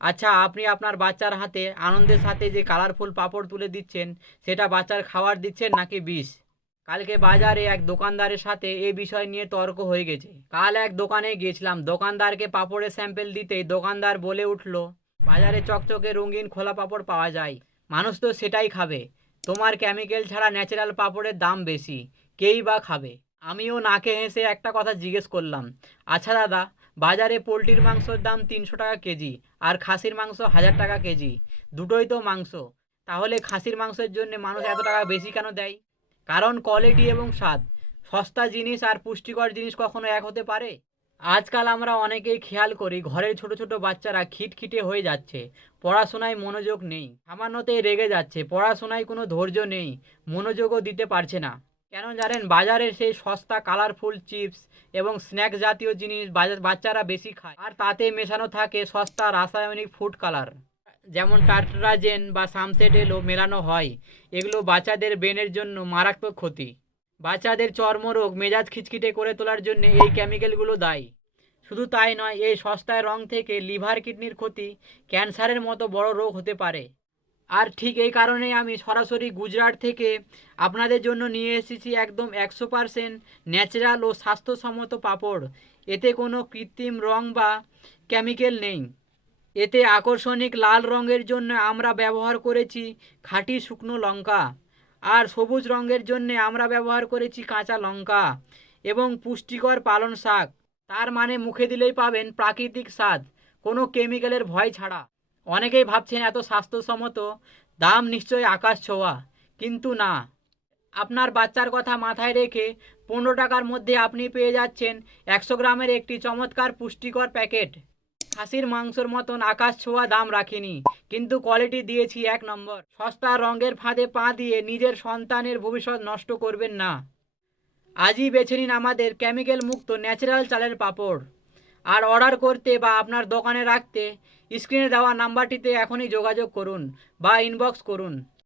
আচ্ছা, আপনি আপনার বাচ্চার হাতে আনন্দের সাথে যে কালারফুল পাঁপড় তুলে দিচ্ছেন, সেটা বাচ্চার খাবার দিচ্ছেন নাকি বিষ? কালকে বাজারে এক দোকানদারের সাথে এ বিষয় নিয়ে তর্ক হয়ে গেছে। কাল এক দোকানে গিয়েছিলাম, দোকানদারকে পাঁপড়ের স্যাম্পেল দিতেই দোকানদার বলে উঠল, বাজারে চকচকে রঙিন খোলা পাঁপড় পাওয়া যায়, মানুষ তো সেটাই খাবে, তোমার কেমিক্যাল ছাড়া ন্যাচারাল পাঁপড়ের দাম বেশি, কেই বা খাবে। আমিও নাকে হেসে একটা কথা জিজ্ঞেস করলাম, আচ্ছা দাদা, বাজারে পোলট্রির মাংসের দাম ৩০০ টাকা কেজি, আর খাসির মাংস ১০০০ টাকা কেজি, দুটোই তো মাংস, তাহলে খাসির মাংসের জন্য মানুষ এত টাকা বেশি কেন দেয়? কারণ কোয়ালিটি এবং স্বাদ। সস্তা জিনিস আর পুষ্টিকর জিনিস কখনো এক হতে পারে? আজকাল আমরা অনেকেই খেয়াল করি ঘরের ছোট ছোট বাচ্চারা খিটখিটে হয়ে যাচ্ছে, পড়াশোনায় মনোযোগ নেই, সামান্যতেই রেগে যাচ্ছে, পড়াশোনায় কোনো ধৈর্য নেই, মনোযোগও দিতে পারছে না। কেন জানেন? বাজারের সেই সস্তা কালারফুল চিপস এবং স্ন্যাক্স জাতীয় জিনিস বাচ্চারা বেশি খায়, আর তাতে মেশানো থাকে সস্তা রাসায়নিক ফুড কালার, যেমন টাট্রাজেন বা সামসেট এলো মেলানো হয়। এগুলো বাচ্চাদের ব্রেনের জন্য মারাত্মক ক্ষতি। বাচ্চাদের চর্মরোগ, মেজাজ খিটখিটে করে তোলার জন্য এই কেমিক্যালগুলো দায়ী। শুধু তাই নয়, এই সস্তায় রং থেকে লিভার, কিডনির ক্ষতি, ক্যান্সারের মতো বড় রোগ হতে পারে। আর ঠিক এই কারণেই আমি সরাসরি গুজরাট থেকে আপনাদের জন্য নিয়ে এসেছি একদম ১০০% ন্যাচারাল ও স্বাস্থ্যসম্মত পাঁপড়। এতে কোনো কৃত্রিম রং বা কেমিক্যাল নেই। এতে আকর্ষণিক লাল রঙের জন্য আমরা ব্যবহার করেছি খাঁটি শুকনো লঙ্কা, আর সবুজ রঙের জন্য আমরা ব্যবহার করেছি কাঁচা লঙ্কা এবং পুষ্টিকর পালং শাক। তার মানে মুখে দিলেই পাবেন প্রাকৃতিক স্বাদ, কোনো কেমিক্যালের ভয় ছাড়া। অনেকেই ভাবছেন এত স্বাস্থ্যসম্মত, দাম নিশ্চয়ই আকাশ ছোঁয়া, কিন্তু না। আপনার বাচ্চার কথা মাথায় রেখে ১৫ টাকার মধ্যে আপনি পেয়ে যাচ্ছেন ১০০ গ্রামের একটি চমৎকার পুষ্টিকর প্যাকেট। খাসির মাংসর মতন আকাশ ছোঁয়া দাম রাখিনি, কিন্তু কোয়ালিটি দিয়েছি ১ নম্বর। সস্তা রঙের ফাঁদে পা দিয়ে নিজের সন্তানের ভবিষ্যৎ নষ্ট করবেন না। আজই বেছে নিন আমাদের কেমিক্যাল মুক্ত ন্যাচারাল চালের পাঁপড়। আর অর্ডার করতে বা আপনার দোকানে রাখতে স্ক্রিনে দেওয়া নাম্বারটিতে এখনই যোগাযোগ করুন বা ইনবক্স করুন।